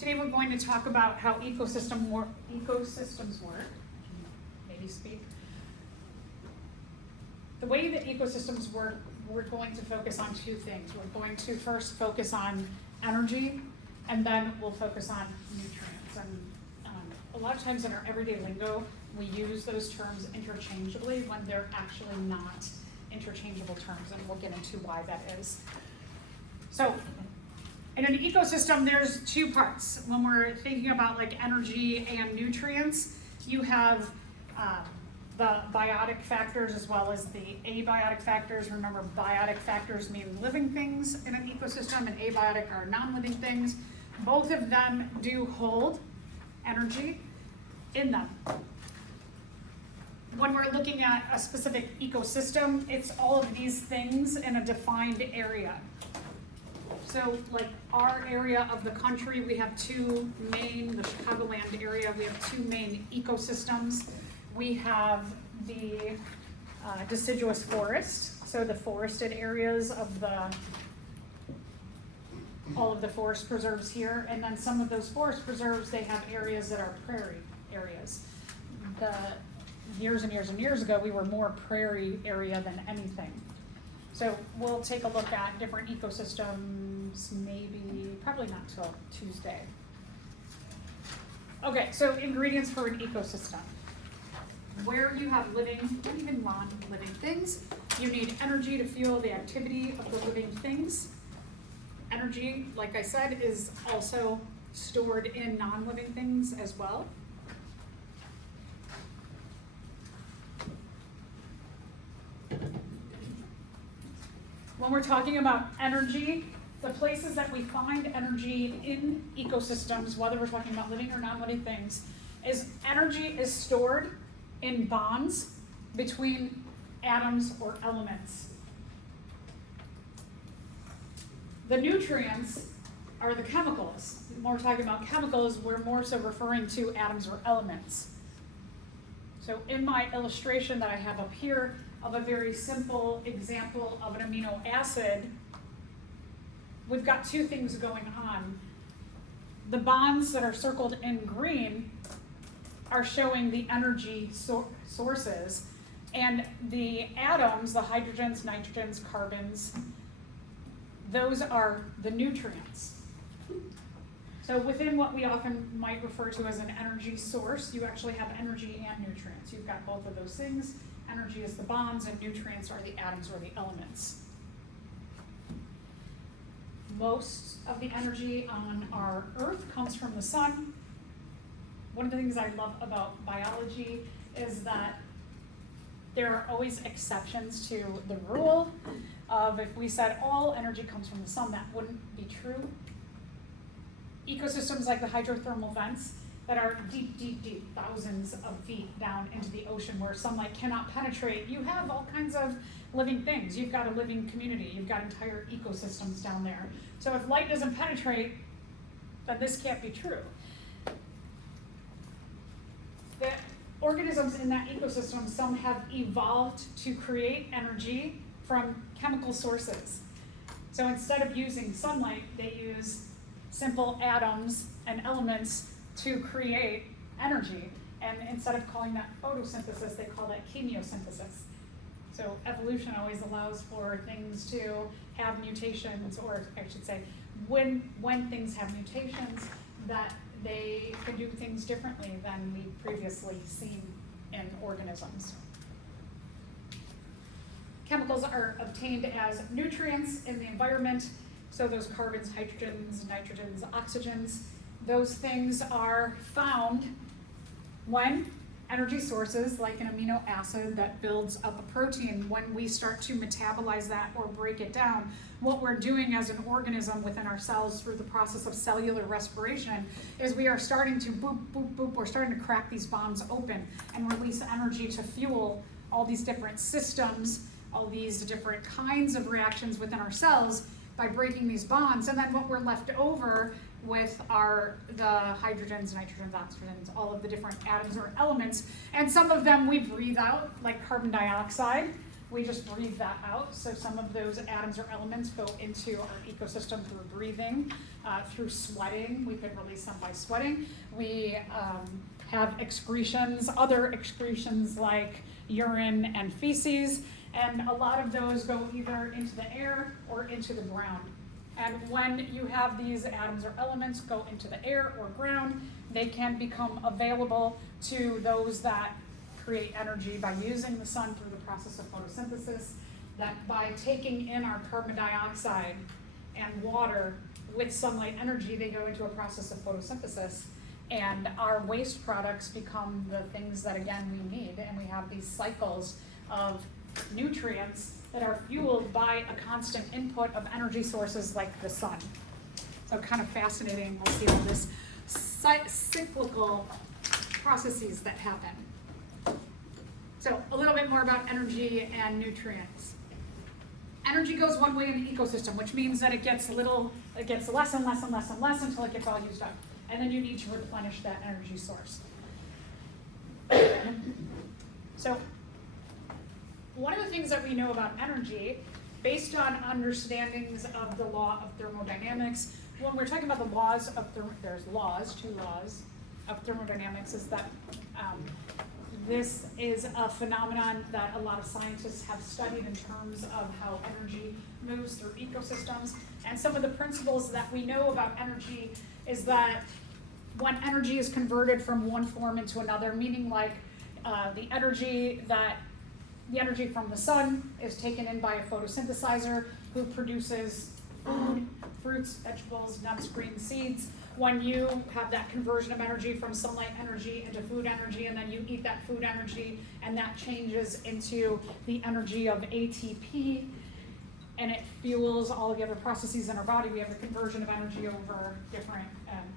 Today we're going to talk about how ecosystems work. Maybe speak. The way that ecosystems work, we're going to focus on two things. We're going to first focus on energy, and then we'll focus on nutrients. And a lot of times in our everyday lingo, we use those terms interchangeably when they're actually not interchangeable terms, and we'll get into why that is. So, in an ecosystem, there's two parts. When we're thinking about like energy and nutrients, you have the biotic factors as well as the abiotic factors. Remember, biotic factors mean living things in an ecosystem, and abiotic are non-living things. Both of them do hold energy in them. When we're looking at a specific ecosystem, it's all of these things in a defined area. So like our area of the country, we have two main, the Chicagoland area, we have two main ecosystems. We have the deciduous forest, so the forested areas of all of the forest preserves here, and then some of those forest preserves, they have areas that are prairie areas. Years and years and years ago, we were more prairie area than anything. So we'll take a look at different ecosystems, probably not till Tuesday. Okay, so ingredients for an ecosystem. Where you have living, and even non-living things, you need energy to fuel the activity of the living things. Energy, like I said, is also stored in non-living things as well. When we're talking about energy, the places that we find energy in ecosystems, whether we're talking about living or non-living things, is energy is stored in bonds between atoms or elements. The nutrients are the chemicals. When we're talking about chemicals, we're more so referring to atoms or elements. So in my illustration that I have up here of a very simple example of an amino acid, we've got two things going on. The bonds that are circled in green are showing the energy sources, and the atoms, the hydrogens, nitrogens, carbons, those are the nutrients. So within what we often might refer to as an energy source, you actually have energy and nutrients. You've got both of those things. Energy is the bonds, and nutrients are the atoms or the elements. Most of the energy on our Earth comes from the sun. One of the things I love about biology is that there are always exceptions to the rule of if we said all energy comes from the sun, that wouldn't be true. Ecosystems like the hydrothermal vents that are deep, deep, deep, thousands of feet down into the ocean where sunlight cannot penetrate, you have all kinds of living things. You've got a living community. You've got entire ecosystems down there. So if light doesn't penetrate, then this can't be true. The organisms in that ecosystem, some have evolved to create energy from chemical sources. So instead of using sunlight, they use simple atoms and elements to create energy. And instead of calling that photosynthesis, they call that chemiosynthesis. So evolution always allows for things to have mutations, or I should say, when things have mutations, that they can do things differently than we've previously seen in organisms. Chemicals are obtained as nutrients in the environment. So those carbons, hydrogens, nitrogens, oxygens, those things are found when energy sources, like an amino acid that builds up a protein, when we start to metabolize that or break it down, what we're doing as an organism within our cells through the process of cellular respiration is we are starting to boop, boop, boop, we're starting to crack these bonds open and release energy to fuel all these different systems, all these different kinds of reactions within our cells by breaking these bonds. And then what we're left over with are the hydrogens, nitrogens, oxygens, all of the different atoms or elements. And some of them we breathe out, like carbon dioxide. we just breathe that out. So some of those atoms or elements go into our ecosystem through breathing, through sweating. We could release them by sweating. We have excretions, other excretions like urine and feces, and a lot of those go either into the air or into the ground. And when you have these atoms or elements go into the air or ground, they can become available to those that create energy by using the sun through the process of photosynthesis, that by taking in our carbon dioxide and water with sunlight energy, they go into a process of photosynthesis, and our waste products become the things that, again, we need, and we have these cycles of nutrients that are fueled by a constant input of energy sources like the sun. So kind of fascinating. We'll see all this cyclical processes that happen. So a little bit more about energy and nutrients. Energy goes one way in the ecosystem, which means that it gets less and less and less and less until it gets all used up. And then you need to replenish that energy source. So one of the things that we know about energy, based on understandings of the law of thermodynamics, when we're talking about the laws of there's two laws of thermodynamics, is that this is a phenomenon that a lot of scientists have studied in terms of how energy moves through ecosystems. And some of the principles that we know about energy is that when energy is converted from one form into another, meaning like the energy from the sun is taken in by a photosynthesizer who produces food, fruits, vegetables, nuts, greens, seeds. When you have that conversion of energy from sunlight energy into food energy, and then you eat that food energy, and that changes into the energy of ATP, and it fuels all of the other processes in our body. We have the conversion of energy over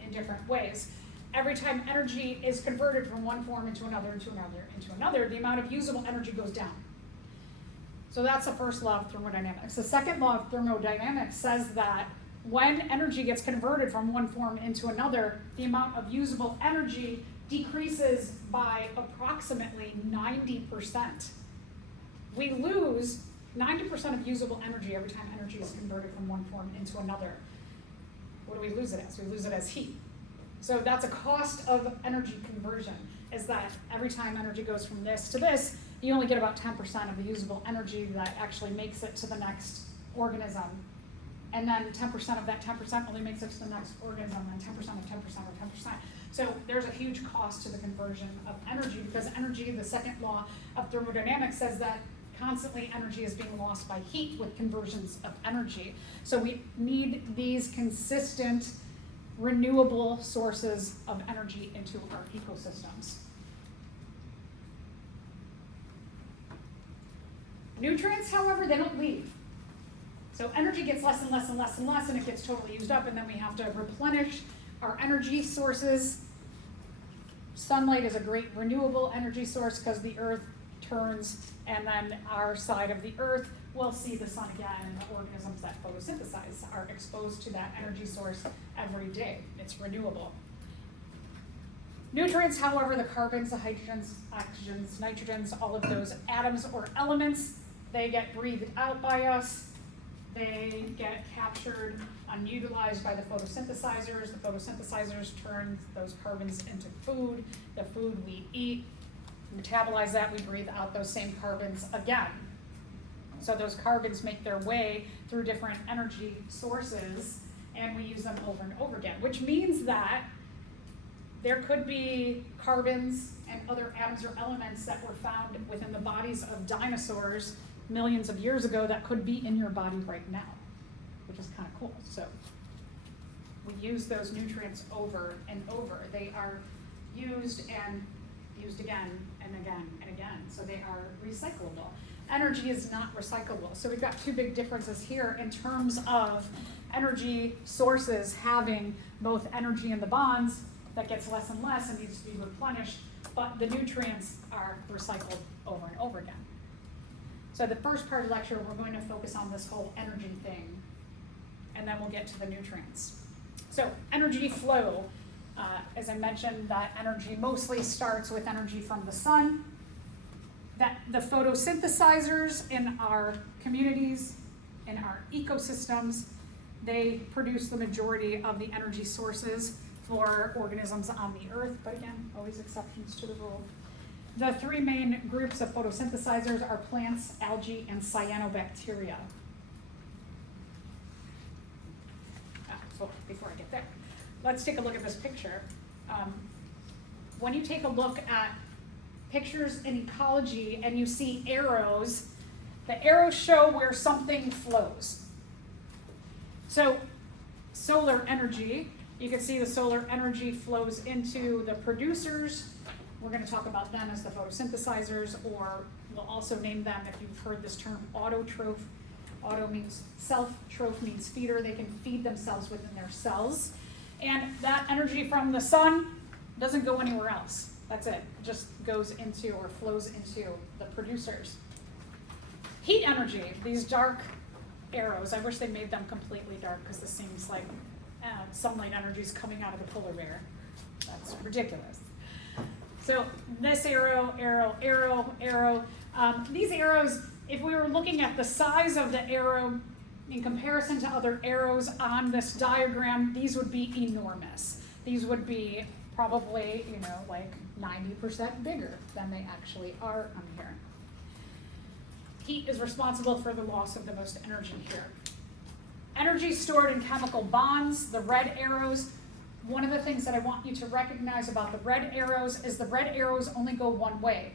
in different ways. Every time energy is converted from one form into another, the amount of usable energy goes down. So that's the first law of thermodynamics. The second law of thermodynamics says that when energy gets converted from one form into another, the amount of usable energy decreases by approximately 90%. We lose 90% of usable energy every time energy is converted from one form into another. What do we lose it as? We lose it as heat. So that's a cost of energy conversion, is that every time energy goes from this to this, you only get about 10% of the usable energy that actually makes it to the next organism. And then 10% of that 10% only makes it to the next organism, and 10% of 10% of 10%. So there's a huge cost to the conversion of energy, because energy, the second law of thermodynamics, says that constantly energy is being lost by heat with conversions of energy. So we need these consistent, renewable sources of energy into our ecosystems. Nutrients, however, they don't leave. So energy gets less and less and less and less, and it gets totally used up, and then we have to replenish our energy sources. Sunlight is a great renewable energy source because the earth turns, and then our side of the earth will see the sun again, and the organisms that photosynthesize are exposed to that energy source every day. It's renewable. Nutrients, however, the carbons, the hydrogens, oxygens, nitrogens, all of those atoms or elements, they get breathed out by us. They get captured, unutilized by the photosynthesizers. The photosynthesizers turn those carbons into food. The food we eat, metabolize that, we breathe out those same carbons again. So those carbons make their way through different energy sources, and we use them over and over again, which means that there could be carbons and other atoms or elements that were found within the bodies of dinosaurs millions of years ago that could be in your body right now, which is kind of cool. So we use those nutrients over and over. They are used and used again and again and again. So they are recyclable. Energy is not recyclable. So we've got two big differences here in terms of energy sources having both energy in the bonds that gets less and less and needs to be replenished, but the nutrients are recycled over and over again. So the first part of the lecture, we're going to focus on this whole energy thing, and then we'll get to the nutrients. So energy flow, as I mentioned, that energy mostly starts with energy from the sun. that the photosynthesizers in our communities, in our ecosystems, they produce the majority of the energy sources for organisms on the earth, but again, always exceptions to the rule. The three main groups of photosynthesizers are plants, algae, and cyanobacteria. So before I get there, let's take a look at this picture. When you take a look at pictures in ecology and you see arrows, the arrows show where something flows. So solar energy, you can see the solar energy flows into the producers. We're going to talk about them as the photosynthesizers, or we'll also name them, if you've heard this term, autotroph. Auto means self, troph means feeder. They can feed themselves within their cells. And that energy from the sun doesn't go anywhere else. That's it. It just goes into or flows into the producers. Heat energy, these dark arrows, I wish they made them completely dark because this seems like sunlight energy is coming out of the polar bear. That's ridiculous. So this arrow, arrow, arrow, arrow. These arrows, if we were looking at the size of the arrow in comparison to other arrows on this diagram, these would be enormous. These would be probably, like 90% bigger than they actually are on here. Heat is responsible for the loss of the most energy here. Energy stored in chemical bonds, the red arrows. One of the things that I want you to recognize about the red arrows is the red arrows only go one way.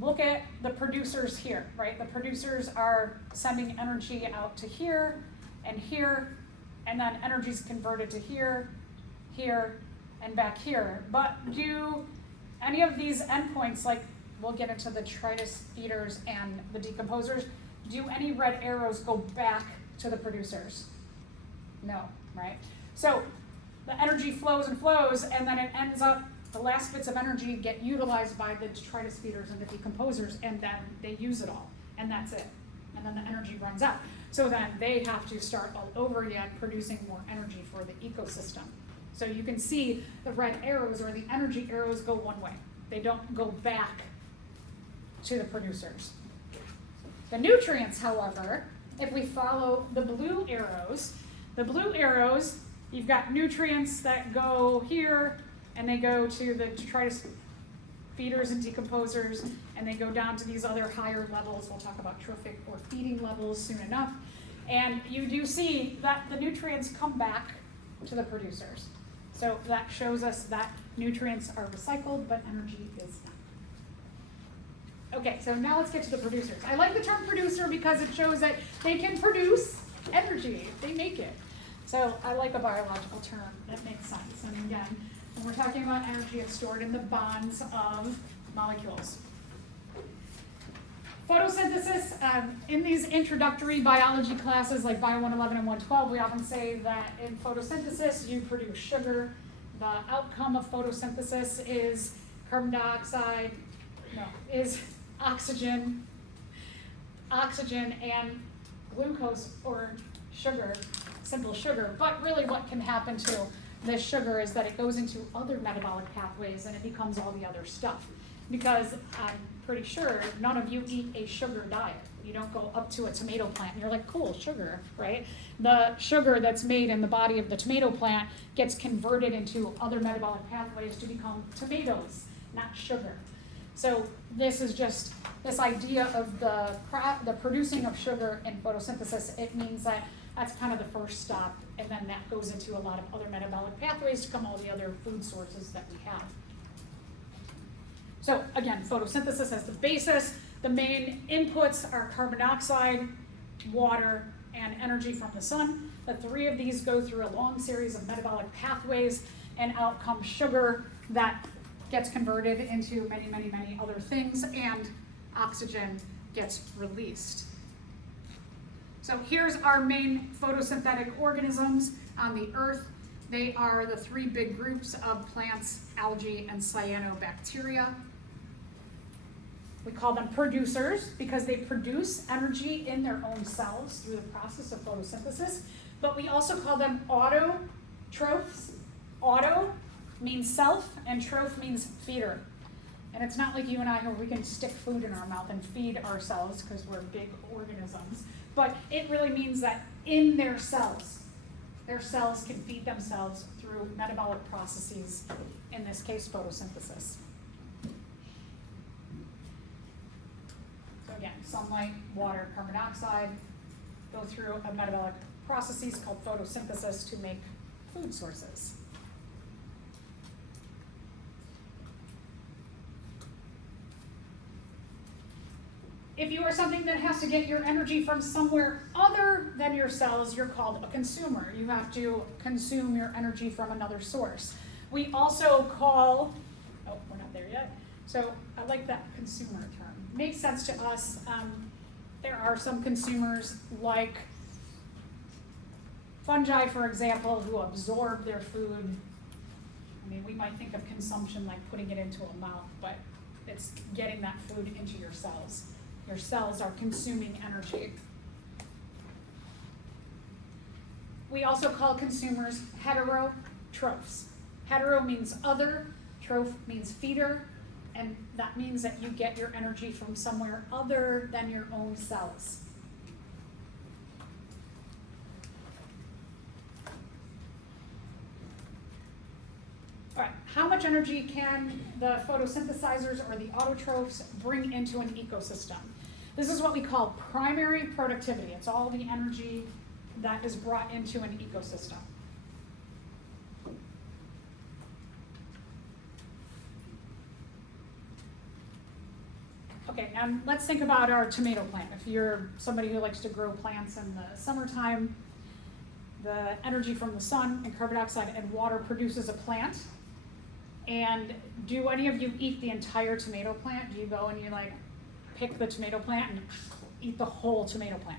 Look at the producers here, right? The producers are sending energy out to here, and then energy is converted to here, here, and back here. But do any of these endpoints, like we'll get into the detritus feeders and the decomposers, do any red arrows go back to the producers? No, right? So the energy flows and flows, and then it ends up, the last bits of energy get utilized by the detritus feeders and the decomposers, and then they use it all, and that's it. And then the energy runs out. So then they have to start all over again, producing more energy for the ecosystem. So you can see the red arrows or the energy arrows go one way. They don't go back to the producers. The nutrients, however, if we follow the blue arrows, you've got nutrients that go here, and they go to the detritus feeders and decomposers, and they go down to these other higher levels. We'll talk about trophic or feeding levels soon enough. And you do see that the nutrients come back to the producers. So that shows us that nutrients are recycled, but energy is not. Okay, so now let's get to the producers. I like the term producer because it shows that they can produce energy. They make it. So I like a biological term. That makes sense. And again, when we're talking about energy, it's stored in the bonds of molecules. Photosynthesis, in these introductory biology classes like Bio 111 and 112, we often say that in photosynthesis you produce sugar. The outcome of photosynthesis is is oxygen and glucose or sugar, simple sugar. But really what can happen to this sugar is that it goes into other metabolic pathways and it becomes all the other stuff. Because I'm pretty sure none of you eat a sugar diet. You don't go up to a tomato plant and you're like, cool, sugar, right? The sugar that's made in the body of the tomato plant gets converted into other metabolic pathways to become tomatoes, not sugar. So this is just this idea of the producing of sugar in photosynthesis. It means that that's kind of the first stop, and then that goes into a lot of other metabolic pathways to come all the other food sources that we have. So again, photosynthesis as the basis. The main inputs are carbon dioxide, water, and energy from the sun. The three of these go through a long series of metabolic pathways, and out comes sugar that gets converted into many, many, many other things, and oxygen gets released. So here's our main photosynthetic organisms on the earth. They are the three big groups of plants, algae, and cyanobacteria. We call them producers because they produce energy in their own cells through the process of photosynthesis, but we also call them autotrophs. Auto means self, and troph means feeder. And it's not like you and I where we can stick food in our mouth and feed ourselves because we're big organisms, but it really means that in their cells can feed themselves through metabolic processes, in this case, photosynthesis. So again, sunlight, water, carbon dioxide go through a metabolic processes called photosynthesis to make food sources. If you are something that has to get your energy from somewhere other than your cells, you're called a consumer. You have to consume your energy from another source. We also call, oh, we're not there yet. So I like that consumer term. Makes sense to us. There are some consumers like fungi, for example, who absorb their food. I mean, we might think of consumption like putting it into a mouth, but it's getting that food into your cells. Your cells are consuming energy. We also call consumers heterotrophs. Hetero means other, troph means feeder, and that means that you get your energy from somewhere other than your own cells. All right, how much energy can the photosynthesizers or the autotrophs bring into an ecosystem? This is what we call primary productivity. It's all the energy that is brought into an ecosystem. Okay, now let's think about our tomato plant. If you're somebody who likes to grow plants in the summertime, the energy from the sun and carbon dioxide and water produces a plant. And do any of you eat the entire tomato plant? Do you go and you like pick the tomato plant and eat the whole tomato plant?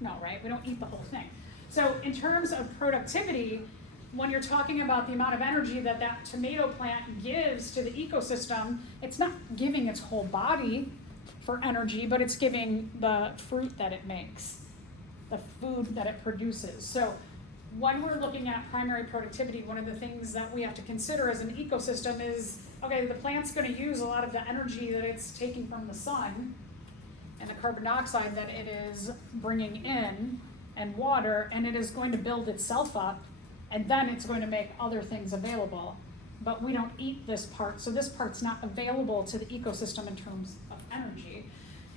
No, right? We don't eat the whole thing. So in terms of productivity, when you're talking about the amount of energy that that tomato plant gives to the ecosystem, it's not giving its whole body for energy, but it's giving the fruit that it makes, the food that it produces. So when we're looking at primary productivity, one of the things that we have to consider as an ecosystem is, okay, the plant's going to use a lot of the energy that it's taking from the sun and the carbon dioxide that it is bringing in and water, and it is going to build itself up, and then it's going to make other things available. But we don't eat this part, so this part's not available to the ecosystem in terms of energy.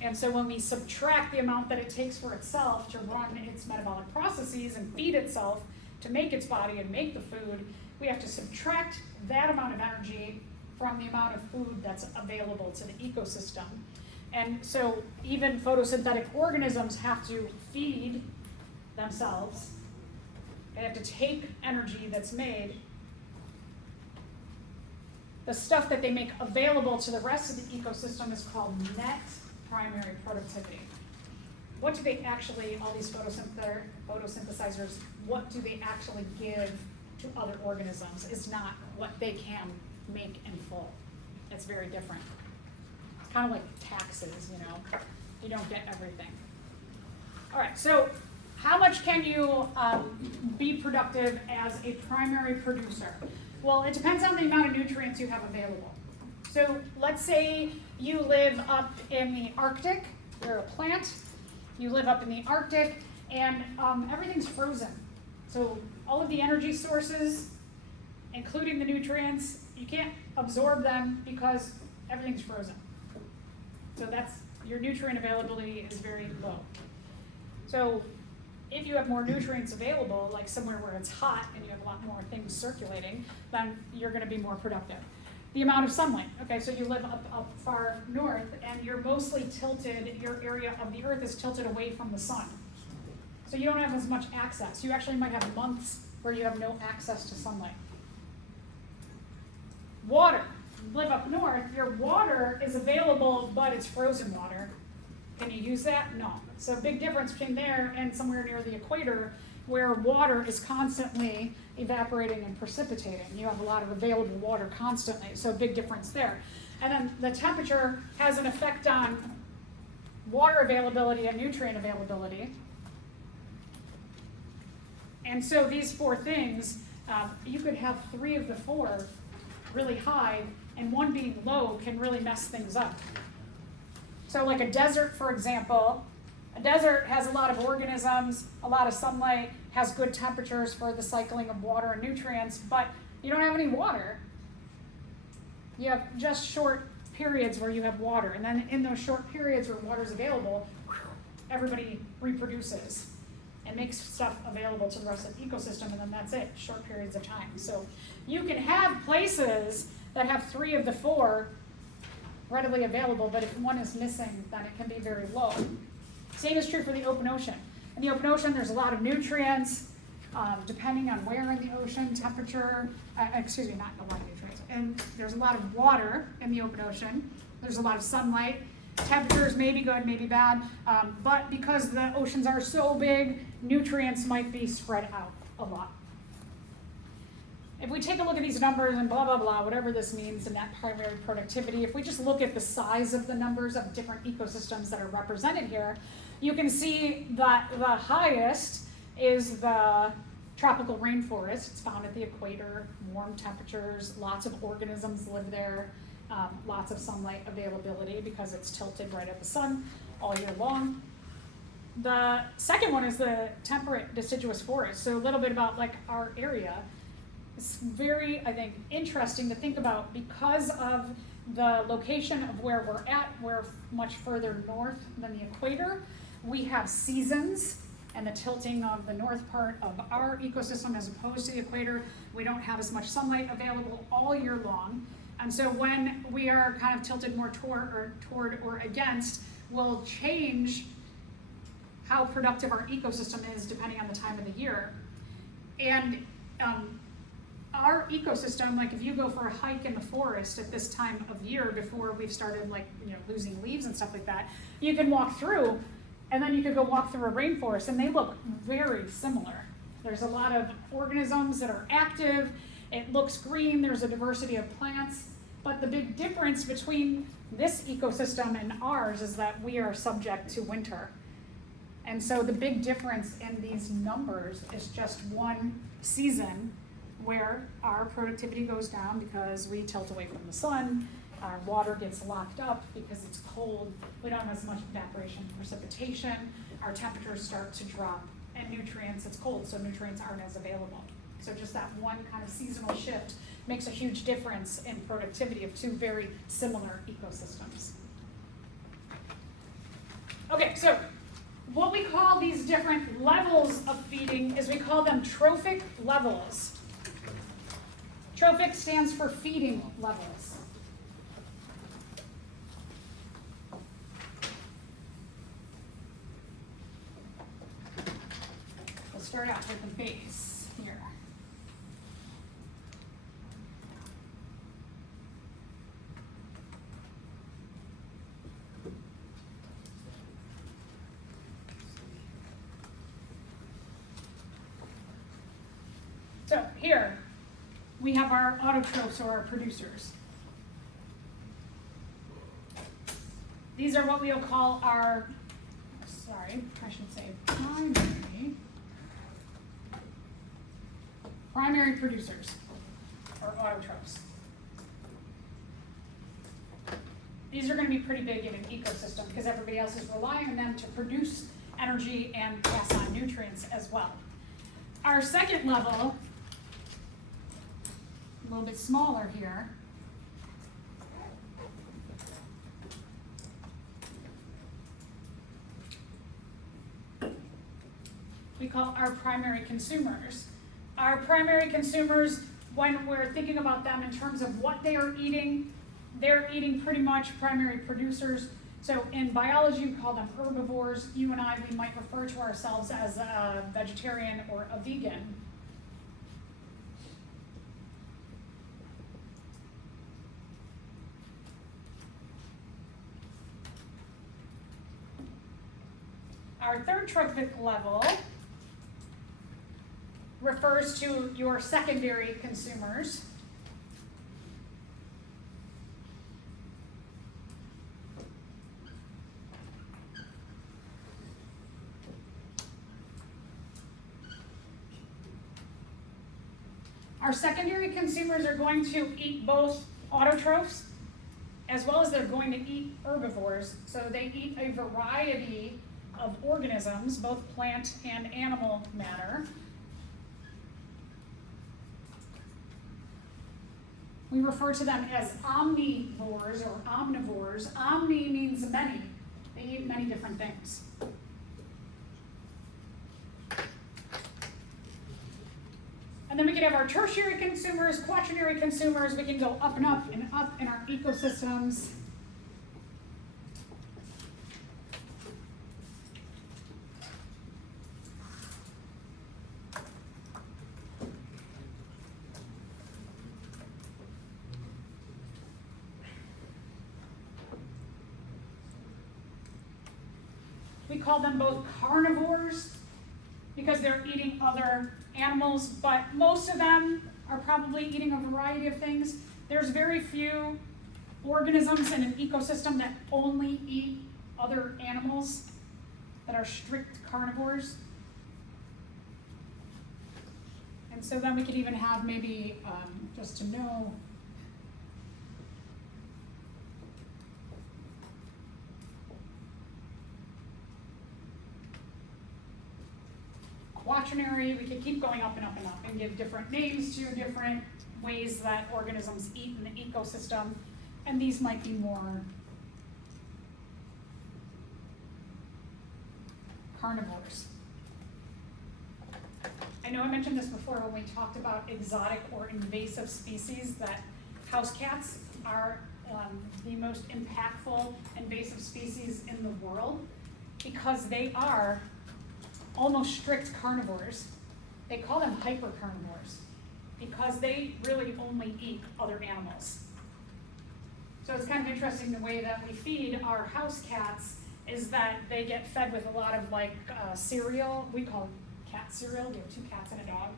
And so when we subtract the amount that it takes for itself to run its metabolic processes and feed itself to make its body and make the food, we have to subtract that amount of energy from the amount of food that's available to the ecosystem. And so even photosynthetic organisms have to feed themselves. They have to take energy that's made. The stuff that they make available to the rest of the ecosystem is called net primary productivity. What do they actually, all these photosynthesizers, what do they actually give to other organisms is not what they can make in full. It's very different. It's kind of like taxes, you know. You don't get everything. All right, so how much can you be productive as a primary producer? Well, it depends on the amount of nutrients you have available. So let's say you live up in the Arctic, you're a plant, you live up in the Arctic, and everything's frozen. So all of the energy sources, including the nutrients, you can't absorb them because everything's frozen. So that's, your nutrient availability is very low. So if you have more nutrients available, like somewhere where it's hot and you have a lot more things circulating, then you're going to be more productive. The amount of sunlight. Okay, so you live up far north and you're mostly tilted, your area of the earth is tilted away from the sun. So you don't have as much access. You actually might have months where you have no access to sunlight. Water. You live up north, your water is available, but it's frozen water. Can you use that? No. So big difference between there and somewhere near the equator where water is constantly evaporating and precipitating. You have a lot of available water constantly, so big difference there. And then the temperature has an effect on water availability and nutrient availability. And so these four things, you could have 3 of the 4 really high, and one being low can really mess things up. So like a desert, for example, a desert has a lot of organisms, a lot of sunlight, has good temperatures for the cycling of water and nutrients, but you don't have any water. You have just short periods where you have water, and then in those short periods where water is available, everybody reproduces and makes stuff available to the rest of the ecosystem, and then that's it, short periods of time. So you can have places that have 3 of the 4 readily available, but if one is missing, then it can be very low. Same is true for the open ocean. In the open ocean, there's a lot of nutrients, depending on where in the ocean, temperature, not a lot of nutrients, and there's a lot of water in the open ocean. There's a lot of sunlight. Temperatures may be good, may be bad, but because the oceans are so big, nutrients might be spread out a lot. If we take a look at these numbers and blah, blah, blah, whatever this means in that primary productivity, if we just look at the size of the numbers of different ecosystems that are represented here, you can see that the highest is the tropical rainforest. It's found at the equator, warm temperatures, lots of organisms live there, lots of sunlight availability because it's tilted right at the sun all year long. The second one is the temperate deciduous forest. So a little bit about like our area. It's very, I think, interesting to think about because of the location of where we're at. We're much further north than the equator. We have seasons and the tilting of the north part of our ecosystem as opposed to the equator. We don't have as much sunlight available all year long. And so when we are kind of tilted more toward or against, we'll change how productive our ecosystem is depending on the time of the year. And our ecosystem, like if you go for a hike in the forest at this time of year before we've started losing leaves and stuff like that, you can walk through and then you could go walk through a rainforest and they look very similar. There's a lot of organisms that are active, it looks green, there's a diversity of plants, but the big difference between this ecosystem and ours is that we are subject to winter. And so the big difference in these numbers is just one season where our productivity goes down because we tilt away from the sun, our water gets locked up because it's cold, we don't have as much evaporation and precipitation, our temperatures start to drop, and nutrients, it's cold, so nutrients aren't as available. So just that one kind of seasonal shift makes a huge difference in productivity of 2 very similar ecosystems. Okay, so what we call these different levels of feeding is we call them trophic levels. Trophic stands for feeding levels. We'll start out with the base here. So here, we have our autotrophs or our producers. These are what we'll call our, primary producers or autotrophs. These are going to be pretty big in an ecosystem because everybody else is relying on them to produce energy and pass on nutrients as well. Our second level, a little bit smaller here, we call our primary consumers. Our primary consumers, when we're thinking about them in terms of what they are eating, they're eating pretty much primary producers. So in biology, we call them herbivores. You and I, we might refer to ourselves as a vegetarian or a vegan. Our third trophic level refers to your secondary consumers. Our secondary consumers are going to eat both autotrophs, as well as they're going to eat herbivores. So they eat a variety of organisms, both plant and animal matter. We refer to them as omnivores or omnivores. Omni means many. They eat many different things. And then we can have our tertiary consumers, quaternary consumers. We can go up and up and up in our ecosystems. We call them both carnivores because they're eating other animals, but most of them are probably eating a variety of things. There's very few organisms in an ecosystem that only eat other animals, that are strict carnivores. And so then we could even have maybe, just to know, quaternary. We could keep going up and up and up and give different names to different ways that organisms eat in the ecosystem. And these might be more carnivores. I know I mentioned this before when we talked about exotic or invasive species, that house cats are the most impactful invasive species in the world because they are almost strict carnivores. They call them hypercarnivores because they really only eat other animals. So it's kind of interesting the way that we feed our house cats is that they get fed with a lot of cereal. We call it cat cereal. We have 2 cats and a dog.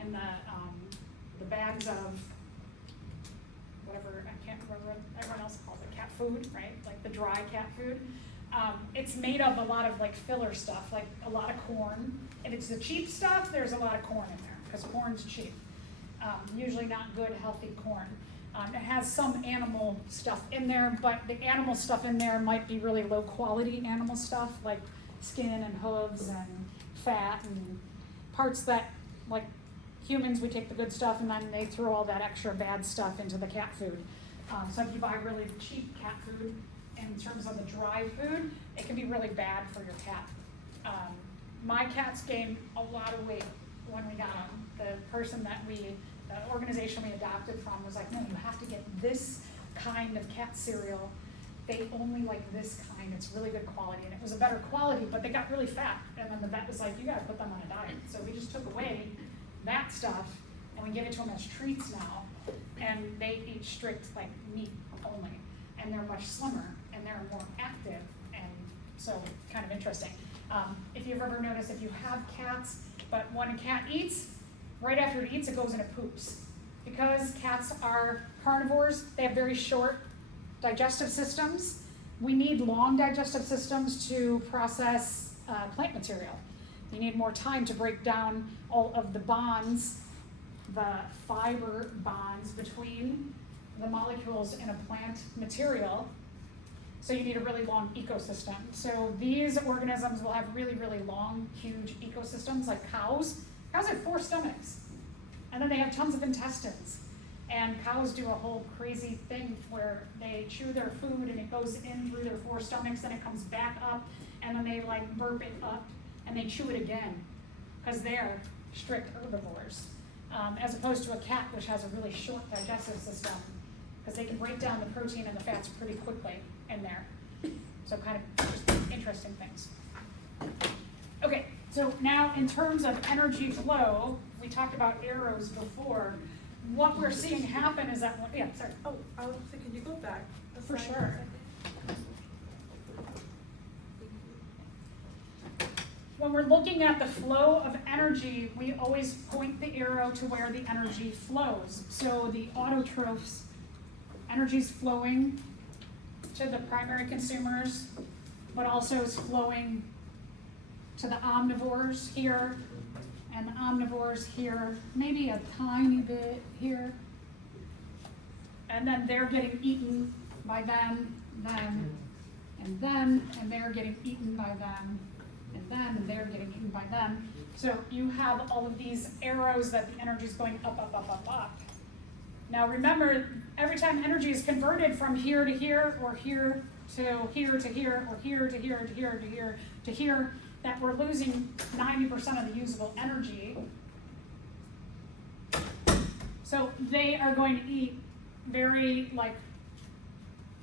And the bags of whatever, I can't remember what everyone else calls it, cat food, right? Like the dry cat food. It's made of a lot of filler stuff, like a lot of corn. If it's the cheap stuff, there's a lot of corn in there because corn's cheap. Usually not good, healthy corn. It has some animal stuff in there, but the animal stuff in there might be really low quality animal stuff, like skin and hooves and fat and parts that, like humans, we take the good stuff and then they throw all that extra bad stuff into the cat food. So if you buy really cheap cat food, in terms of the dry food, it can be really bad for your cat. My cats gained a lot of weight when we got them. The organization we adopted from was like, no, you have to get this kind of cat cereal. They only like this kind, it's really good quality. And it was a better quality, but they got really fat. And then the vet was like, you gotta put them on a diet. So we just took away that stuff and we give it to them as treats now. And they eat strict meat only. And they're much slimmer and they're more active, and so kind of interesting. If you've ever noticed, if you have cats, but when a cat eats, right after it eats, it goes and it poops. Because cats are carnivores, they have very short digestive systems. We need long digestive systems to process plant material. You need more time to break down all of the bonds, the fiber bonds between the molecules in a plant material. So you need a really long ecosystem. So these organisms will have really, really long, huge ecosystems, like cows. Cows have 4 stomachs, and then they have tons of intestines. And cows do a whole crazy thing where they chew their food and it goes in through their 4 stomachs and it comes back up, and then they burp it up and they chew it again because they're strict herbivores, as opposed to a cat, which has a really short digestive system because they can break down the protein and the fats pretty quickly in there. So kind of just interesting things. Okay, so now in terms of energy flow, we talked about arrows before. What we're seeing happen is that, yeah, sorry. Oh, I was thinking, can you go back? For sure. When we're looking at the flow of energy, we always point the arrow to where the energy flows. So the autotrophs, energy is flowing to the primary consumers, but also is flowing to the omnivores here, and the omnivores here, maybe a tiny bit here. and then they're getting eaten by them, and they're getting eaten by them, and they're getting eaten by them. So you have all of these arrows that the energy is going up, up, up, up, up. Now remember, every time energy is converted from here to here, or here to here to here, or here to here to here to here to here, that we're losing 90% of the usable energy. So they are going to eat very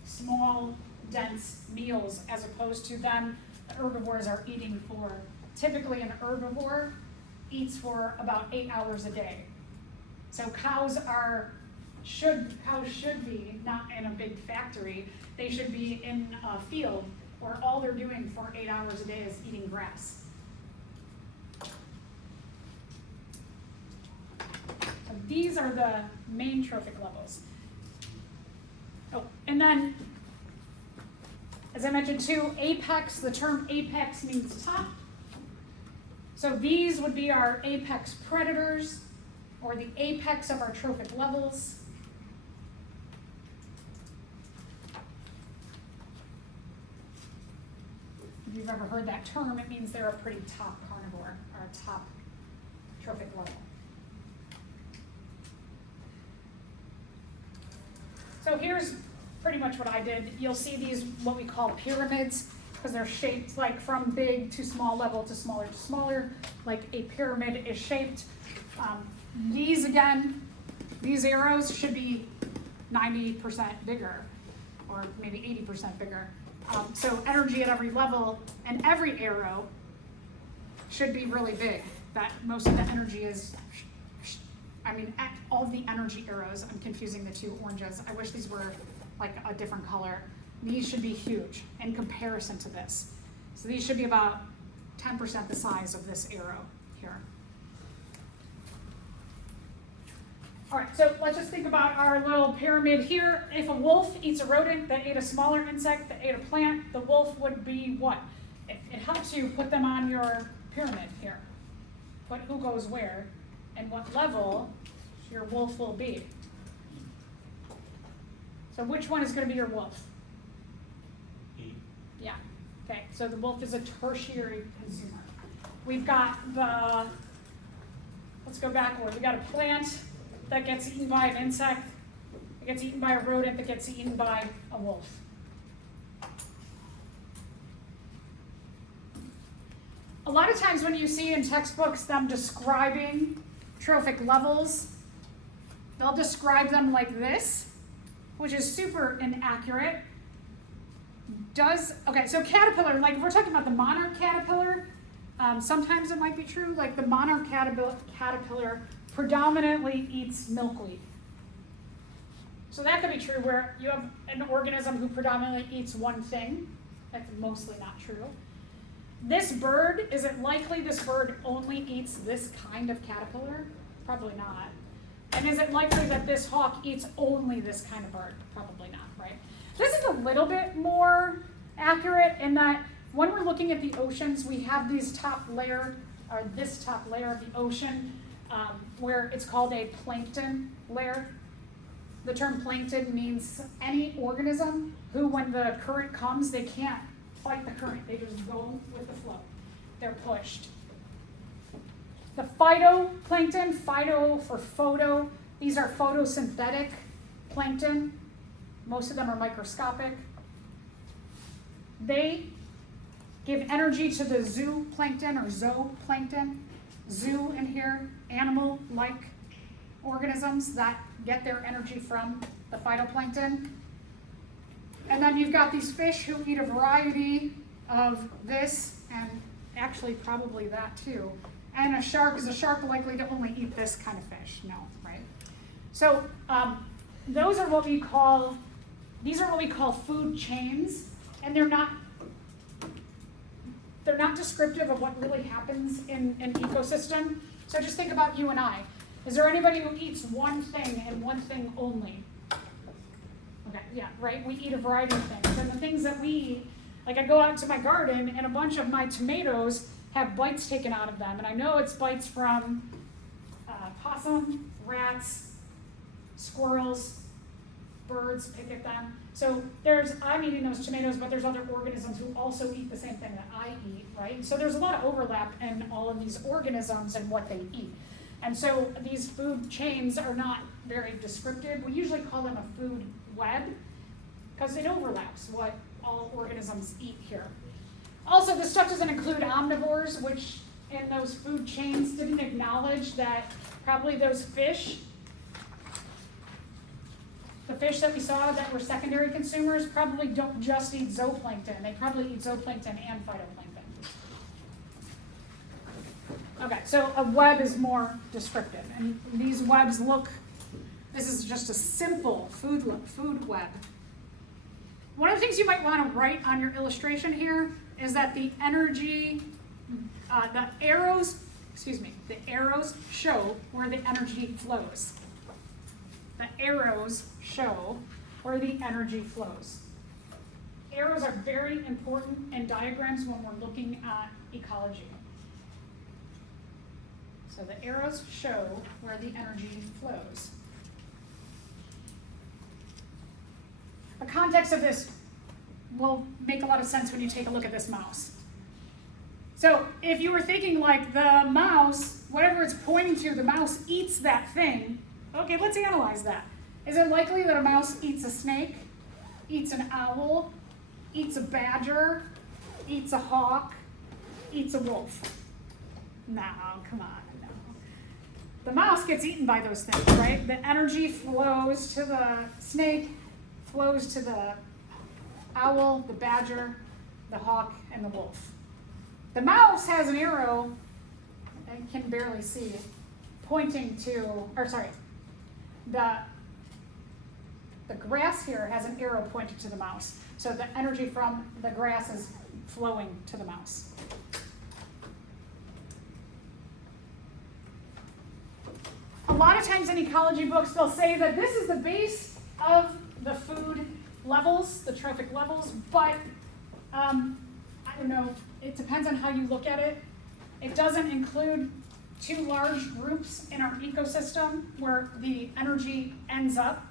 small, dense meals, as opposed to them, the herbivores are eating for, typically an herbivore eats for about 8 hours a day. So cows should be not in a big factory, they should be in a field where all they're doing for 8 hours a day is eating grass. So these are the main trophic levels. Oh, and then, as I mentioned too, apex, the term apex means top. So these would be our apex predators, or the apex of our trophic levels. If you've ever heard that term, it means they're a pretty top carnivore, or a top trophic level. So here's pretty much what I did. You'll see these, what we call pyramids, because they're shaped like from big to small level to smaller, like a pyramid is shaped. These arrows should be 90% bigger, or maybe 80% bigger. So energy at every level and every arrow should be really big. That most of the energy is, all the energy arrows, I'm confusing the two oranges. I wish these were like a different color. These should be huge in comparison to this. So these should be about 10% the size of this arrow here. All right, so let's just think about our little pyramid here. If a wolf eats a rodent that ate a smaller insect that ate a plant, the wolf would be what? It helps you put them on your pyramid here. Put who goes where and what level your wolf will be. So which one is going to be your wolf? E. Yeah. Okay, so the wolf is a tertiary consumer. We've got let's go backward. We got a plant that gets eaten by an insect, that gets eaten by a rodent, that gets eaten by a wolf. A lot of times when you see in textbooks them describing trophic levels, they'll describe them like this, which is super inaccurate. Okay, so caterpillar, like if we're talking about the monarch caterpillar, sometimes it might be true, like the monarch caterpillar predominantly eats milkweed. So that could be true where you have an organism who predominantly eats one thing. That's mostly not true. This bird, is it likely this bird only eats this kind of caterpillar? Probably not. And is it likely that this hawk eats only this kind of bird? Probably not, right? This is a little bit more accurate in that when we're looking at the oceans, we have this top layer of the ocean, where it's called a plankton layer. The term plankton means any organism who, when the current comes, they can't fight the current. They just go with the flow. They're pushed. The phytoplankton, phyto for photo, these are photosynthetic plankton. Most of them are microscopic. They give energy to the zooplankton or zooplankton. Zoo in here, animal-like organisms that get their energy from the phytoplankton. And then you've got these fish who eat a variety of this, and actually probably that too. And a shark, is a shark likely to only eat this kind of fish? No, right? So these are what we call food chains, and they're not descriptive of what really happens in an ecosystem. So just think about you and I. Is there anybody who eats one thing and one thing only? Okay, yeah, right? We eat a variety of things. And the things that we eat, like I go out to my garden and a bunch of my tomatoes have bites taken out of them. And I know it's bites from possum, rats, squirrels, birds pick at them. So I'm eating those tomatoes, but there's other organisms who also eat the same thing that I eat, right? So there's a lot of overlap in all of these organisms and what they eat. And so these food chains are not very descriptive. We usually call them a food web because it overlaps what all organisms eat here. Also, this stuff doesn't include omnivores, which in those food chains didn't acknowledge that probably those fish, the fish that we saw that were secondary consumers, probably don't just eat zooplankton. They probably eat zooplankton and phytoplankton. Okay, so a web is more descriptive. And these webs this is just a simple food web. One of the things you might want to write on your illustration here is that the arrows show where the energy flows. The arrows show where the energy flows. Arrows are very important in diagrams when we're looking at ecology. So the arrows show where the energy flows. The context of this will make a lot of sense when you take a look at this mouse. So if you were thinking like the mouse, whatever it's pointing to, the mouse eats that thing. Okay, let's analyze that. Is it likely that a mouse eats a snake, eats an owl, eats a badger, eats a hawk, eats a wolf? No, come on, no. The mouse gets eaten by those things, right? The energy flows to the snake, flows to the owl, the badger, the hawk, and the wolf. The mouse has an arrow, I can barely see it, pointing to, the grass here has an arrow pointed to the mouse. So the energy from the grass is flowing to the mouse. A lot of times in ecology books, they'll say that this is the base of the food levels, the trophic levels, but I don't know, it depends on how you look at it. It doesn't include two large groups in our ecosystem where the energy ends up.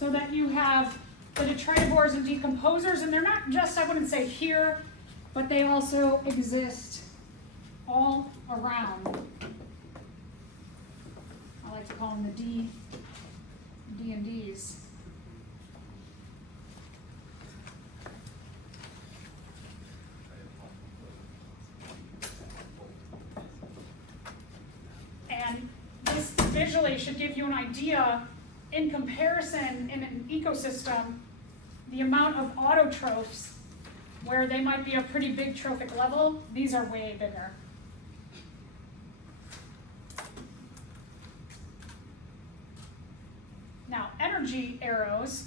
So that you have the detritivores and decomposers, and they're not just, I wouldn't say here, but they also exist all around. I like to call them the D and Ds. And this visually should give you an idea, in comparison in an ecosystem, the amount of autotrophs where they might be a pretty big trophic level, these are way bigger. Now, energy arrows.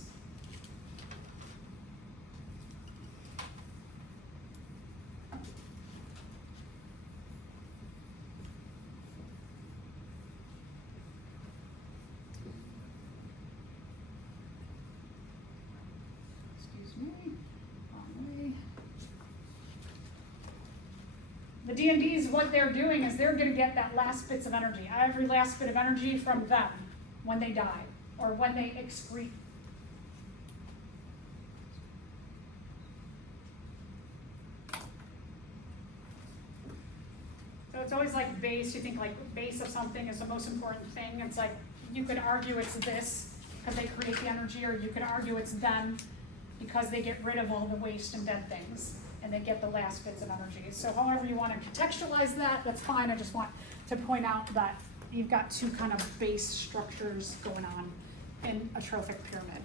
The D&Ds, what they're doing is they're going to get that last bits of energy, every last bit of energy from them when they die or when they excrete. So it's always like base, you think like base of something is the most important thing. It's like you could argue it's this because they create the energy, or you could argue it's them because they get rid of all the waste and dead things, and they get the last bits of energy. So however you want to contextualize that, that's fine. I just want to point out that you've got two kind of base structures going on in a trophic pyramid.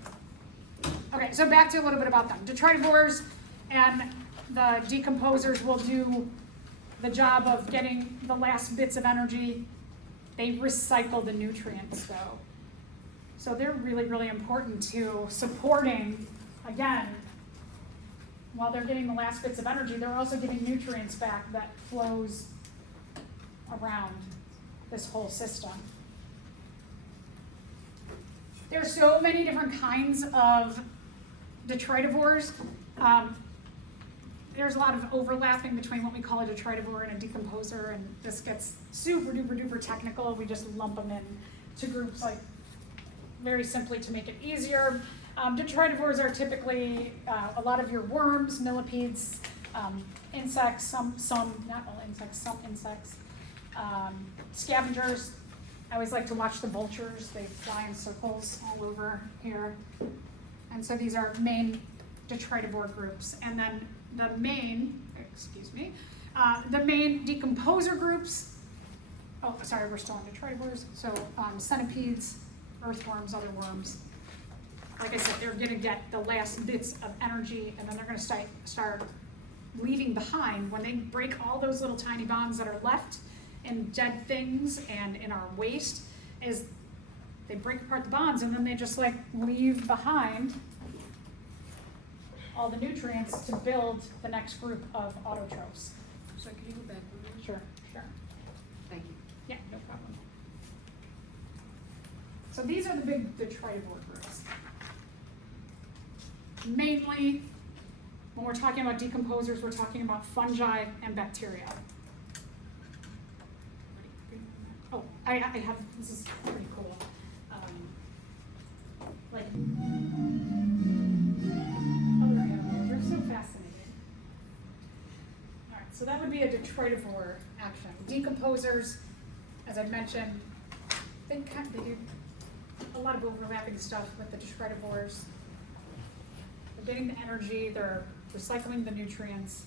Okay, so back to a little bit about them. Detritivores and the decomposers will do the job of getting the last bits of energy. They recycle the nutrients though. So they're really, really important to supporting, again, while they're getting the last bits of energy, they're also getting nutrients back that flows around this whole system. There's so many different kinds of detritivores. There's a lot of overlapping between what we call a detritivore and a decomposer, and this gets super duper duper technical. We just lump them in to groups like very simply to make it easier. Detritivores are typically a lot of your worms, millipedes, insects, some, not all insects, some insects. Scavengers. I always like to watch the vultures. They fly in circles all over here. And so these are main detritivore groups. And then the main decomposer groups, oh, sorry, we're still on detritivores. So centipedes, earthworms, other worms. Like I said, they're gonna get the last bits of energy, and then they're gonna start leaving behind, when they break all those little tiny bonds that are left in dead things and in our waste, is they break apart the bonds, and then they just like leave behind all the nutrients to build the next group of autotrophs. So can you go back one more? Sure. Thank you. Yeah, no problem. So these are the big detritivore groups. Mainly, when we're talking about decomposers, we're talking about fungi and bacteria. Oh, I have, this is pretty cool. Like other animals, they're so fascinating. All right, so that would be a detritivore action. Decomposers, as I mentioned, they do a lot of overlapping stuff with the detritivores. They're getting the energy, they're recycling the nutrients.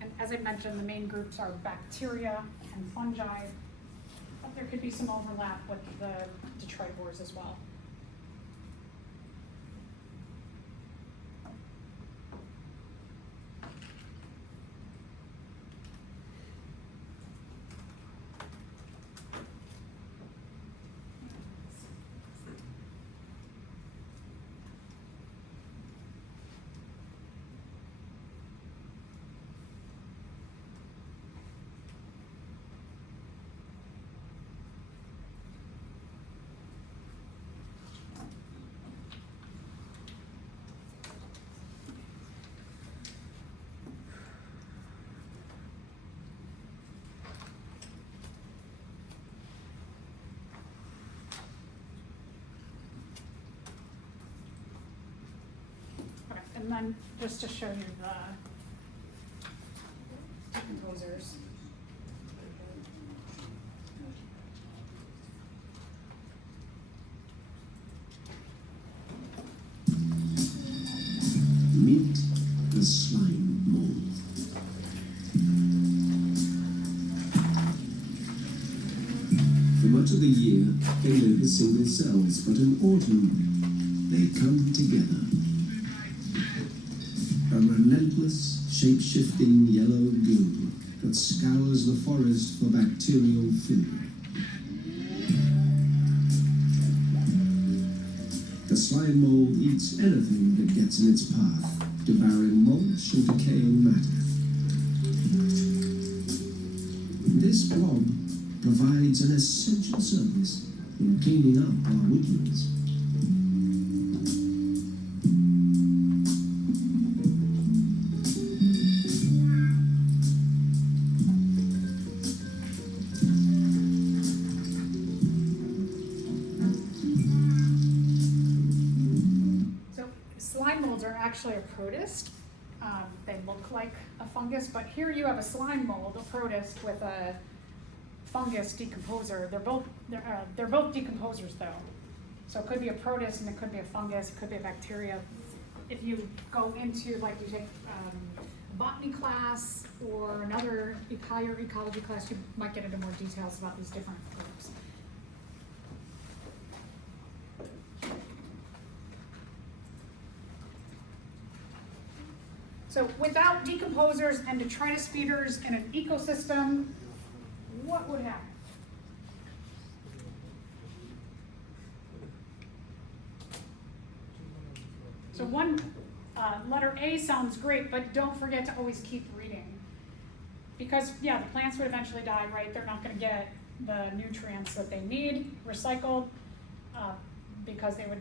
And as I mentioned, the main groups are bacteria and fungi, but there could be some overlap with the detritivores as well. Okay, and then just to show you the decomposers. Meet the slime mold. For much of the year, they live as single cells, but in autumn, they come together. A relentless, shape-shifting yellow goo that scours the forest for bacterial food. The slime mold eats anything that gets in its path, devouring mulch and decaying matter. This blob provides an essential service in cleaning up our woodlands. So slime molds are actually a protist. They look like a fungus, but here you have a slime mold, a protist, with a fungus decomposer. They're both decomposers though. So it could be a protist and it could be a fungus, it could be a bacteria. If you go into, like, you take a botany class or another higher ecology class, you might get into more details about these different groups. So without decomposers and detritus feeders in an ecosystem, what would happen? So one Letter A sounds great, but don't forget to always keep reading. Because, yeah, the plants would eventually die, right? They're not gonna get the nutrients that they need recycled, because they would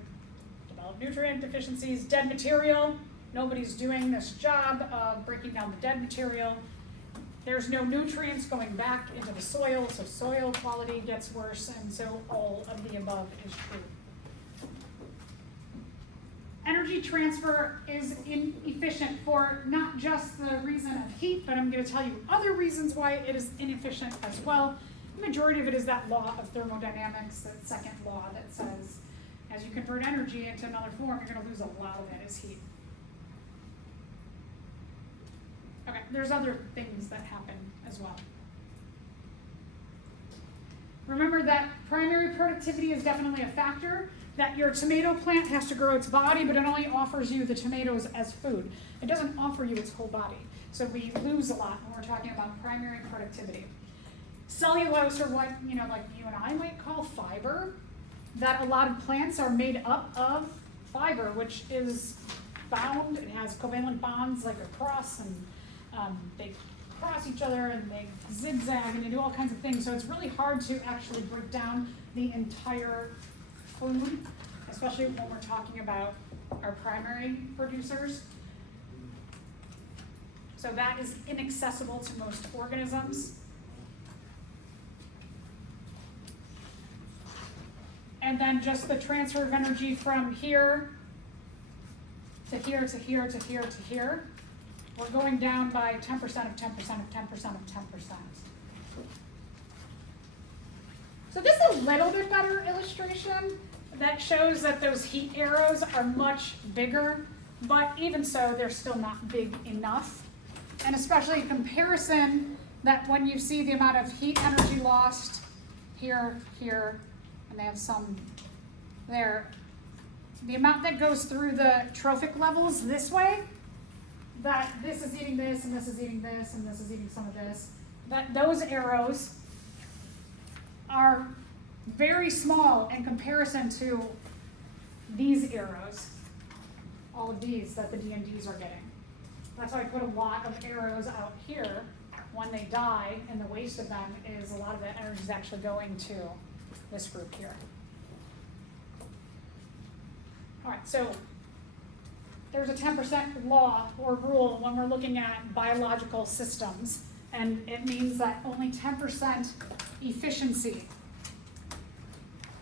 develop nutrient deficiencies. Dead material, nobody's doing this job of breaking down the dead material. There's no nutrients going back into the soil, so soil quality gets worse, and so all of the above is true. Energy transfer is inefficient for not just the reason of heat, but I'm going to tell you other reasons why it is inefficient as well. The majority of it is that law of thermodynamics, that second law that says as you convert energy into another form, you're going to lose a lot of it as heat. Okay, there's other things that happen as well. Remember that primary productivity is definitely a factor, that your tomato plant has to grow its body, but it only offers you the tomatoes as food. It doesn't offer you its whole body. So we lose a lot when we're talking about primary productivity. Cellulose, or what, like you and I might call fiber, that a lot of plants are made up of fiber, which is bound. It has covalent bonds like a cross, and they cross each other and they zigzag and they do all kinds of things. So it's really hard to actually break down the entire food, especially when we're talking about our primary producers. So that is inaccessible to most organisms. And then just the transfer of energy from here to here to here to here to here. We're going down by 10% of 10% of 10% of 10%. So this is a little bit better illustration that shows that those heat arrows are much bigger, but even so, they're still not big enough. And especially in comparison, that when you see the amount of heat energy lost here, here, and they have some there, the amount that goes through the trophic levels this way, that this is eating this, and this is eating this, and this is eating some of this, that those arrows are very small in comparison to these arrows, all of these that the D&Ds are getting. That's why I put a lot of arrows out here. When they die, and the waste of them is a lot of that energy is actually going to this group here. All right, so there's a 10% law or rule when we're looking at biological systems, and it means that only 10% efficiency.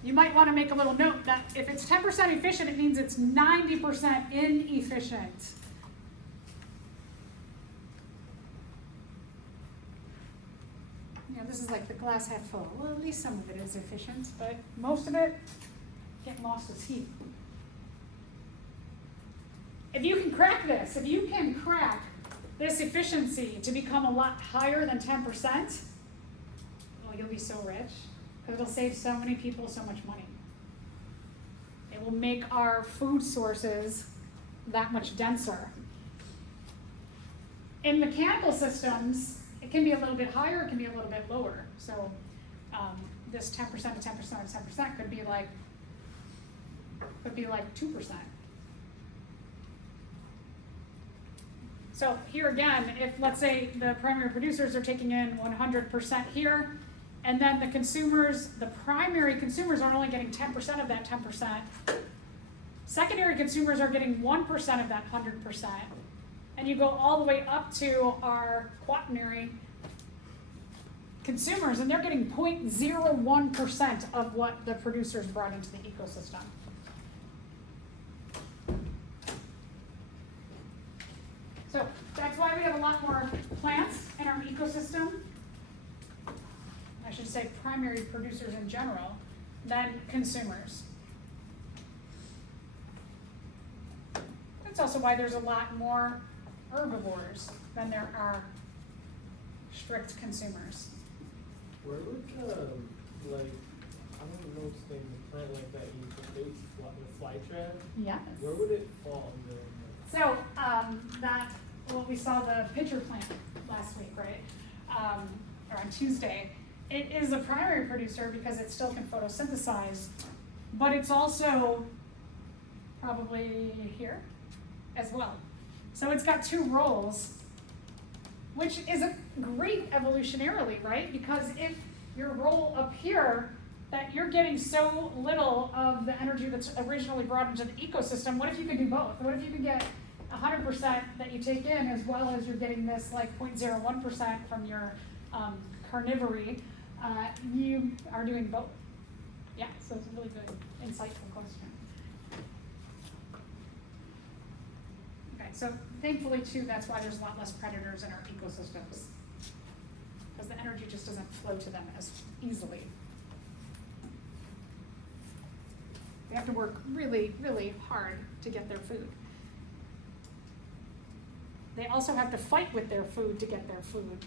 You might want to make a little note that if it's 10% efficient, it means it's 90% inefficient. This is like the glass half full. Well, at least some of it is efficient, but most of it getting lost as heat. If you can crack this, if you can crack this efficiency to become a lot higher than 10%, well, you'll be so rich, because it'll save so many people so much money. It will make our food sources that much denser. In mechanical systems, it can be a little bit higher, it can be a little bit lower. So this 10% to 10% of 10% could be like 2%. So here again, if let's say the primary producers are taking in 100% here, and then the consumers, the primary consumers are only getting 10% of that 10%. Secondary consumers are getting 1% of that 100%. And you go all the way up to our quaternary consumers, and they're getting 0.01% of what the producers brought into the ecosystem. So that's why we have a lot more plants in our ecosystem, I should say primary producers in general, than consumers. That's also why there's a lot more herbivores than there are strict consumers. Where would I don't know what's the name of the plant like that you face the fly trap? Yes. Where would it fall in there? So we saw the pitcher plant last week, right? Or on Tuesday. It is a primary producer because it still can photosynthesize, but it's also probably here. as well. So it's got two roles, which is a great evolutionarily, right? Because if your role up here, that you're getting so little of the energy that's originally brought into the ecosystem, what if you could do both? What if you could get 100% that you take in, as well as you're getting this like 0.01% from your carnivory? You are doing both. Yeah, so it's a really good, insightful question. Okay, so thankfully too, that's why there's a lot less predators in our ecosystems, because the energy just doesn't flow to them as easily. They have to work really, really hard to get their food. They also have to fight with their food to get their food.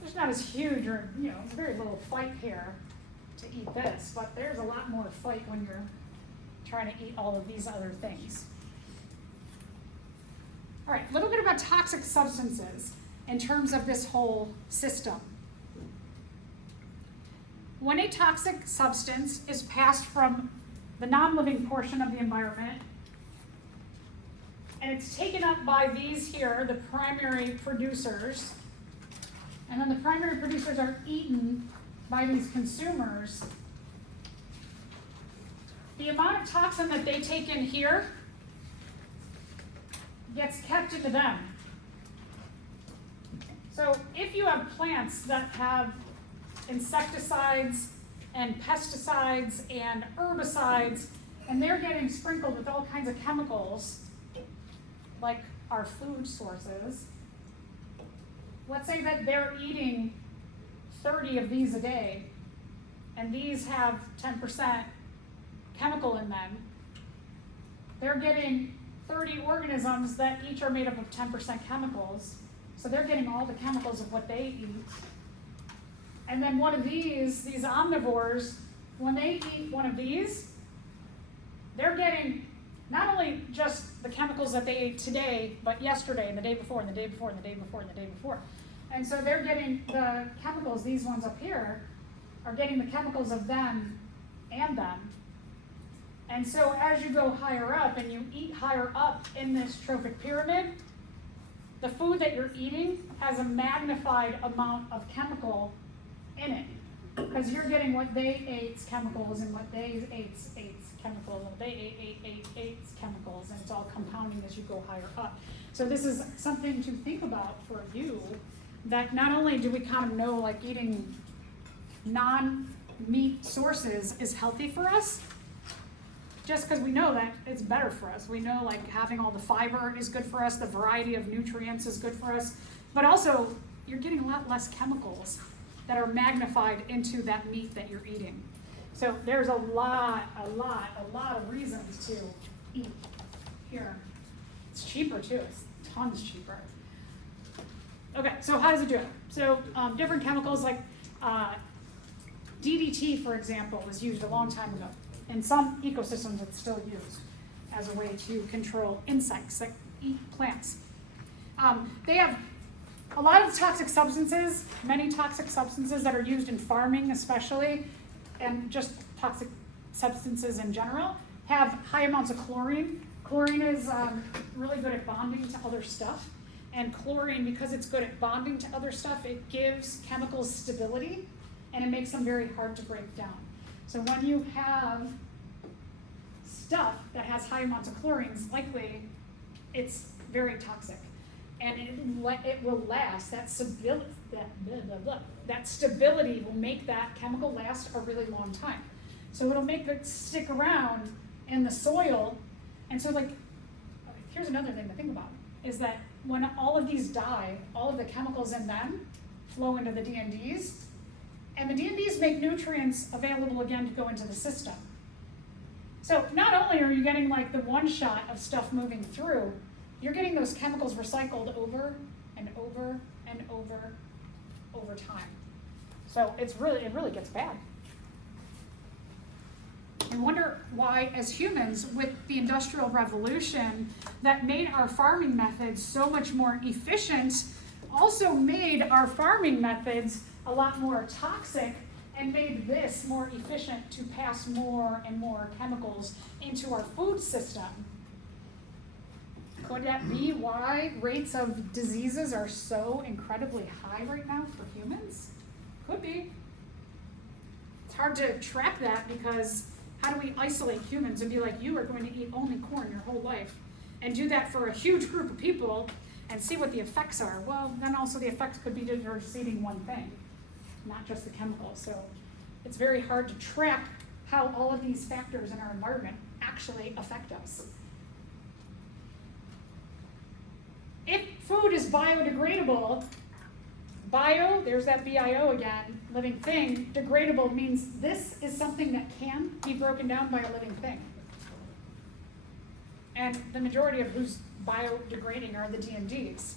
There's not as huge, or it's very little fight here to eat this, but there's a lot more fight when you're trying to eat all of these other things. All right, a little bit about toxic substances in terms of this whole system. When a toxic substance is passed from the non-living portion of the environment, and it's taken up by these here, the primary producers, and then the primary producers are eaten by these consumers, the amount of toxin that they take in here gets kept into them. So if you have plants that have insecticides and pesticides and herbicides, and they're getting sprinkled with all kinds of chemicals, like our food sources, let's say that they're eating 30 of these a day, and these have 10% chemical in them. They're getting 30 organisms that each are made up of 10% chemicals, so they're getting all the chemicals of what they eat. And then one of these omnivores, when they eat one of these, they're getting not only just the chemicals that they ate today, but yesterday and the day before and the day before and the day before and the day before. And so they're getting the chemicals, these ones up here, are getting the chemicals of them and them. And so as you go higher up and you eat higher up in this trophic pyramid, the food that you're eating has a magnified amount of chemical in it, because you're getting what they ate's chemicals and what they ate's chemicals and what they ate's chemicals, and it's all compounding as you go higher up. So this is something to think about for you, that not only do we kind of know like eating non-meat sources is healthy for us, just because we know that it's better for us. We know like having all the fiber is good for us, the variety of nutrients is good for us, but also you're getting a lot less chemicals that are magnified into that meat that you're eating. So there's a lot of reasons to eat here. It's cheaper too, it's tons cheaper. Okay, so how does it do it? So different chemicals like DDT, for example, was used a long time ago. In some ecosystems, it's still used as a way to control insects that eat plants. They have a lot of toxic substances, many toxic substances that are used in farming especially, and just toxic substances in general, have high amounts of chlorine. Chlorine is really good at bonding to other stuff. And chlorine, because it's good at bonding to other stuff, it gives chemicals stability, and it makes them very hard to break down. So when you have stuff that has high amounts of chlorine, likely it's very toxic. And it will last. That stability will make that chemical last a really long time. So it'll make it stick around in the soil. And so here's another thing to think about, is that when all of these die, all of the chemicals in them flow into the D&Ds, and the D&Ds make nutrients available again to go into the system. So not only are you getting like the one shot of stuff moving through, you're getting those chemicals recycled over and over and over time. So it really gets bad. I wonder why, as humans, with the Industrial Revolution that made our farming methods so much more efficient, also made our farming methods a lot more toxic and made this more efficient to pass more and more chemicals into our food system. Could that be why rates of diseases are so incredibly high right now for humans? Could be. It's hard to track that because how do we isolate humans and be like, you are going to eat only corn your whole life and do that for a huge group of people and see what the effects are? Well, then also the effects could be that you're just eating one thing, not just the chemicals. So it's very hard to track how all of these factors in our environment actually affect us. If food is biodegradable, bio, there's that BIO again, living thing, degradable means this is something that can be broken down by a living thing. And the majority of who's biodegrading are the DMDs.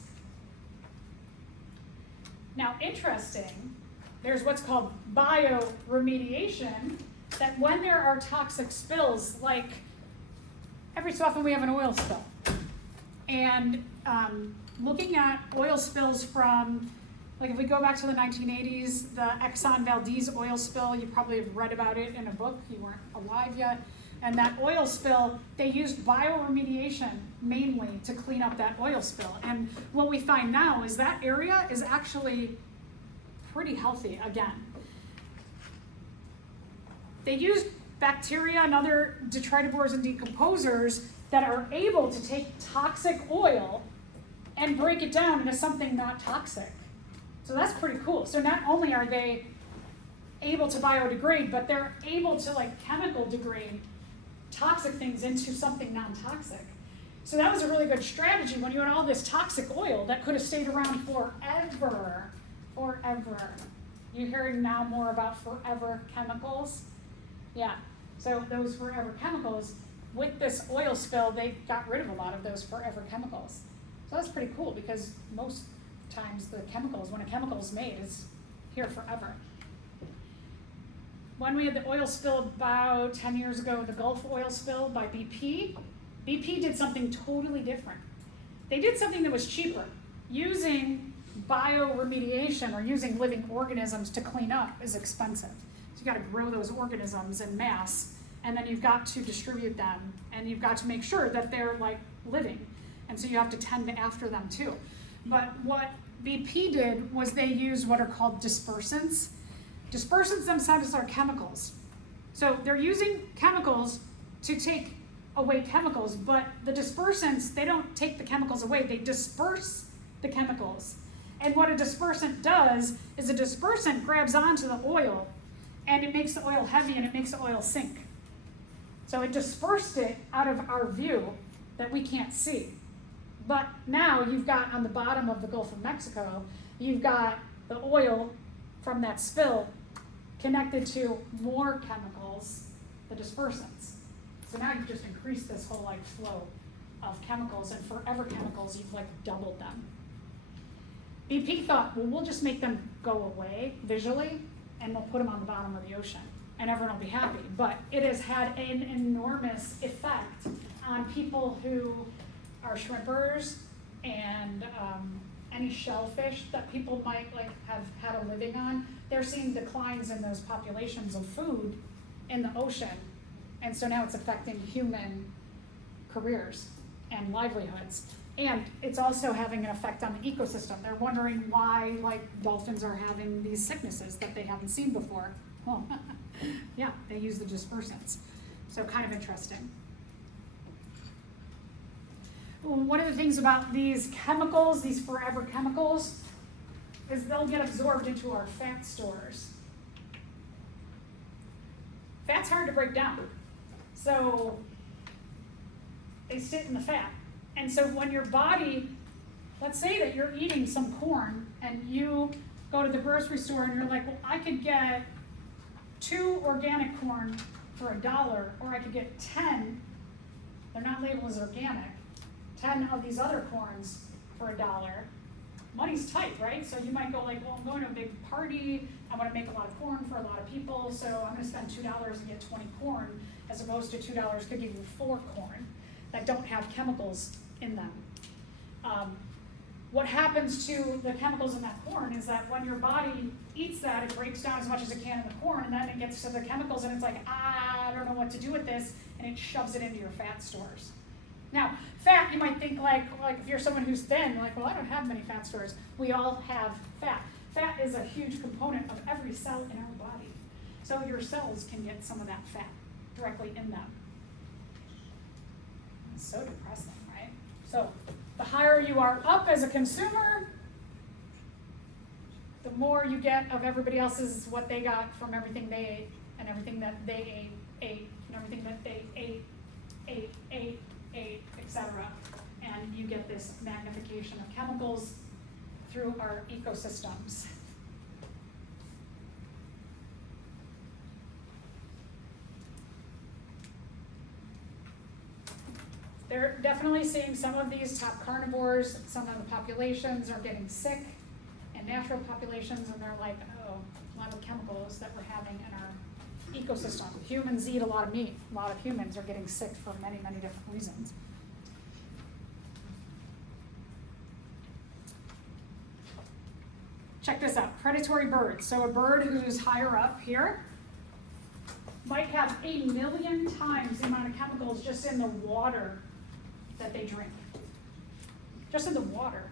Now, interesting, there's what's called bioremediation, that when there are toxic spills, like every so often we have an oil spill. And looking at oil spills from, like if we go back to the 1980s, the Exxon Valdez oil spill, you probably have read about it in a book, you weren't alive yet. And that oil spill, they used bioremediation mainly to clean up that oil spill. And what we find now is that area is actually pretty healthy again. They used bacteria and other detritivores and decomposers that are able to take toxic oil and break it down into something not toxic. So that's pretty cool. So not only are they able to biodegrade, but they're able to like chemical degrade toxic things into something non-toxic. So that was a really good strategy when you had all this toxic oil that could have stayed around forever. You're hearing now more about forever chemicals? Yeah, so those forever chemicals, with this oil spill, they got rid of a lot of those forever chemicals. So that's pretty cool because most times the chemicals, when a chemical is made, is here forever. When we had the oil spill about 10 years ago, the Gulf oil spill by BP, BP did something totally different. They did something that was cheaper. Using bioremediation or using living organisms to clean up is expensive. So you got to grow those organisms in mass, and then you've got to distribute them, and you've got to make sure that they're like living. And so you have to tend after them too. But what BP did was they used what are called dispersants. Dispersants themselves are chemicals. So they're using chemicals to take away chemicals, but the dispersants, they don't take the chemicals away, they disperse the chemicals. And what a dispersant does is a dispersant grabs onto the oil and it makes the oil heavy and it makes the oil sink. So it dispersed it out of our view that we can't see. But now you've got on the bottom of the Gulf of Mexico, you've got the oil from that spill connected to more chemicals, the dispersants. So now you've just increased this whole like flow of chemicals, and forever chemicals, you've like doubled them. BP thought, well, we'll just make them go away visually and we'll put them on the bottom of the ocean and everyone will be happy. But it has had an enormous effect on people who are shrimpers and any shellfish that people might like have had a living on. They're seeing declines in those populations of food in the ocean. And so now it's affecting human careers and livelihoods. And it's also having an effect on the ecosystem. They're wondering why like dolphins are having these sicknesses that they haven't seen before. Well, yeah, they use the dispersants. So kind of interesting. One of the things about these chemicals, these forever chemicals, is they'll get absorbed into our fat stores. Fat's hard to break down. So they sit in the fat. And so when your body, let's say that you're eating some corn and you go to the grocery store and you're like, well, I could get 2 organic corn for $1, or I could get 10, they're not labeled as organic, 10 of these other corns for $1. Money's tight, right? So you might go like, well, I'm going to a big party, I want to make a lot of corn for a lot of people, so I'm going to spend $2 and get 20 corn, as opposed to $2 could give you 4 corn that don't have chemicals in them. What happens to the chemicals in that corn is that when your body eats that, it breaks down as much as it can in the corn, and then it gets to the chemicals and it's like, I don't know what to do with this, and it shoves it into your fat stores. Now, fat fat, you might think like if you're someone who's thin, like, well, I don't have many fat stores. We all have fat. Fat is a huge component of every cell in our body. So your cells can get some of that fat directly in them. It's so depressing, right? So the higher you are up as a consumer, the more you get of everybody else's, what they got from everything they ate, and everything that they ate, and everything that they ate, etc. And you get this magnification of chemicals through our ecosystems. They're definitely seeing some of these top carnivores, some of the populations are getting sick, and natural populations, and they're like, oh, a lot of chemicals that we're having in our ecosystem. Humans eat a lot of meat. A lot of humans are getting sick for many, many different reasons. Check this out, predatory birds. So a bird who's higher up here might have 1 million times the amount of chemicals just in the water that they drink. Just in the water.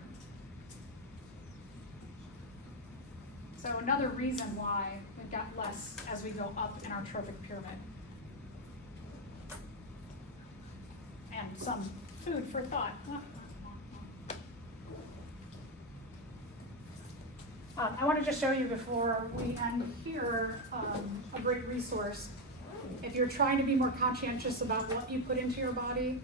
So another reason why we've got less as we go up in our trophic pyramid. And some food for thought. I want to just show you before we end here a great resource. If you're trying to be more conscientious about what you put into your body,